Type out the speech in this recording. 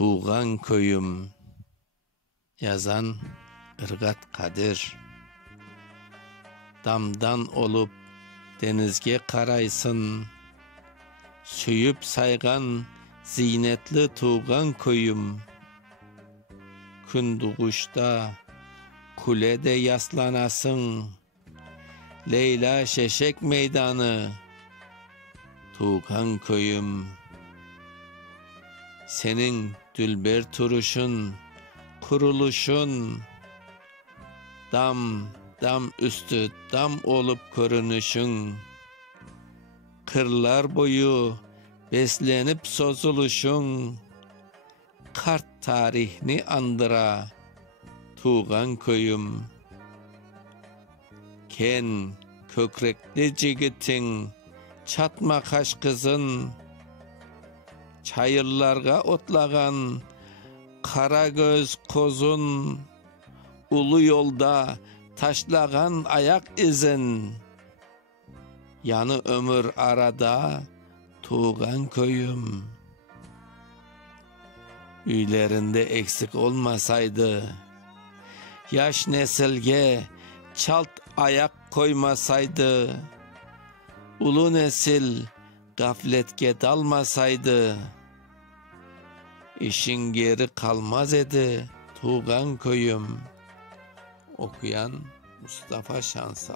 Tuğan köyüm. Yazan Irgat Kadir. Damdan olup denizge karaysın, süyüp saygan zinetli tuğan köyüm. Kündüğüşta kulede yaslanasın, Leyla Şeşek meydanı, tuğan köyüm. Senin dülber turuşun, kuruluşun, dam üstü dam olup görünüşün, kırlar boyu beslenip sozuluşun, kart tarihini andıra tuğan köyüm. Ken kökrekli cigitin, çatma kaş kızın, çayırlarga otlagan kara göz kozun, ulu yolda taşlagan ayak izin, yanı ömür arada tuğan köyüm. Üylerinde eksik olmasaydı, yaş nesilge çalt ayak koymasaydı, ulu nesil gafletke dalmasaydı, işin geri kalmaz idi tuğan köyüm. Okuyan Mustafa Şansal.